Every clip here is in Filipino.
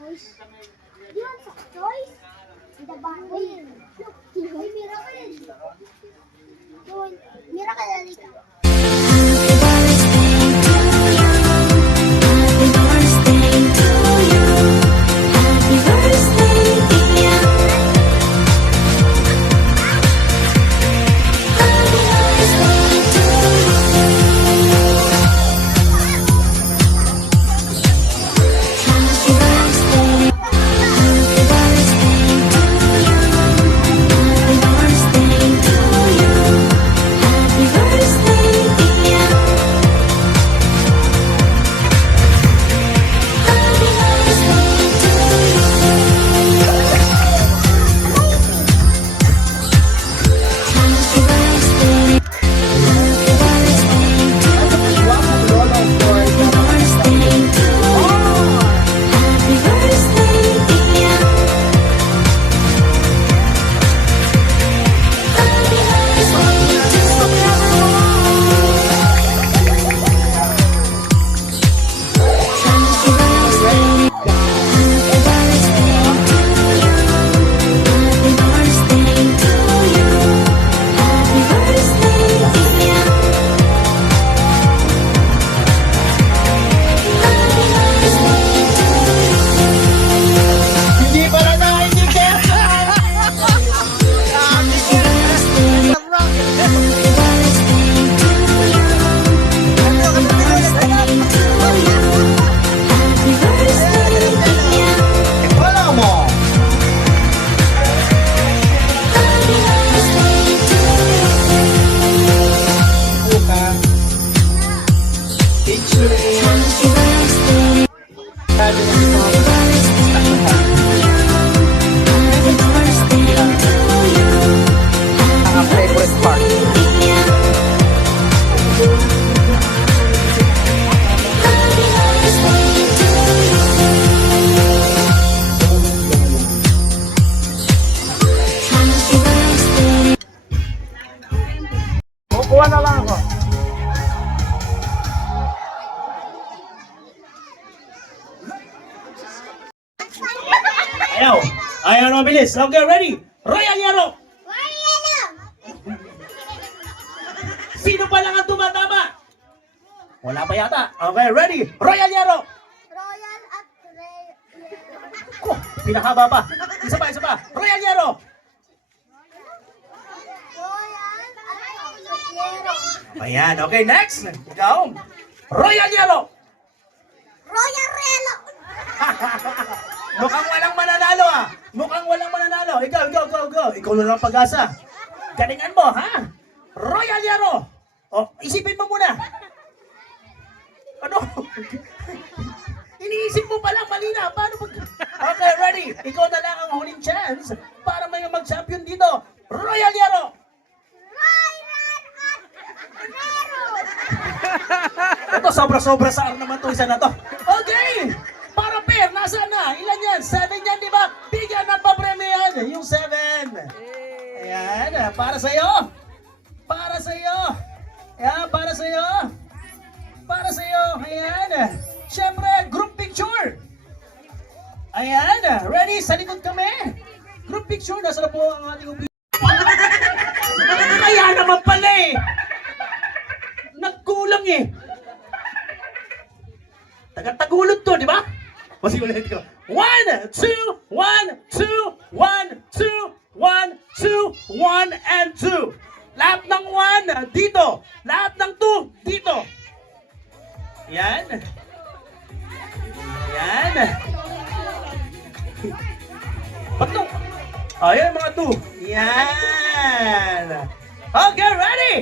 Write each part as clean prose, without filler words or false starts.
Toys. You want some toys? The Barbie. Look, Miracle. Yun, Miracle Alika. Kuha na lang ako. Ayaw. Ayaw na mabilis. Okay, ready? Royal Yellow. Sino pa lang ang tumatama? Wala pa yata. Okay, ready? Royal Yellow. Royal at Ray. Oh, pinahaba pa. Isa pa, isa pa. Royal Yellow. Royal at Yero. Ayan, okay, next. Ikaw. Royal Yellow. Royal Relo. Mukhang walang mananalo ah. Mukhang walang mananalo. Ikaw, ikaw, ikaw, ikaw. Ikaw na lang pag-asa. Galingan mo, ha? Royal Yellow. Oh, isipin mo muna. Ano? Iniisip mo pa lang, mali na. Paano pag... Okay, ready. Ikaw na lang ang huling chance para may mag-champion dito. Royal Yellow. Ito, sobra-sobra sa naman to isa na to. Okay! Para pair, nasaan na? Ilan yan? 7 yan, di ba? Bigyan ng papremyo yan. Yung 7. Ayan, para sa'yo. Para sa'yo. Ayan, para sa'yo. Para sa'yo. Ayan. Siyempre, group picture. Ayan, ready? Sa likod kami. Group picture. Nasa na po ang ating upi. Kaya naman pala eh. Nagkulang eh. Taga-tagulod to, di ba? Kasi ulit ko. 1, 2, 1, 2, 1, 2, 1, 2, 1, and 2. Lahat ng 1 dito. Lahat ng 2 dito. Yan. Yan. Ba't to? Ayan mga 2. Yan. Okay, ready?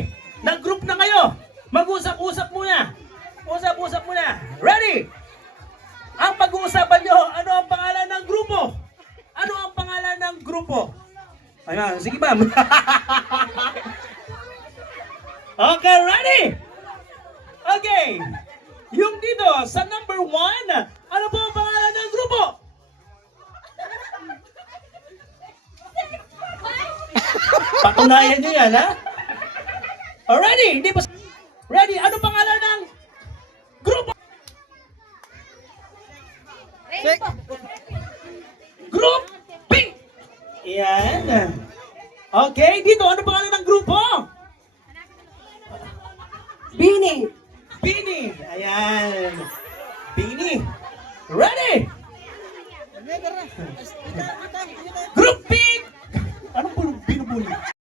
Nag-group na kayo. Mag-usap-usap muna. Usap-usap muna. Ready? Ang pag-uusapan nyo, ano ang pangalan ng grupo? Ano ang pangalan ng grupo? Ayan, sige ma'am. Okay, ready? Okay. Yung dito, sa number 1, ano po ang pangalan ng grupo? Patunayan nyo yan, ha? Already, hindi pa... Ready? Ano pangalan ng grupo? Group Pink! Ayan. Okay, dito, ano pangalan ng grupo? Bini. Bini. Ayan. Bini. Ready? Group Pink! Anong binubuli?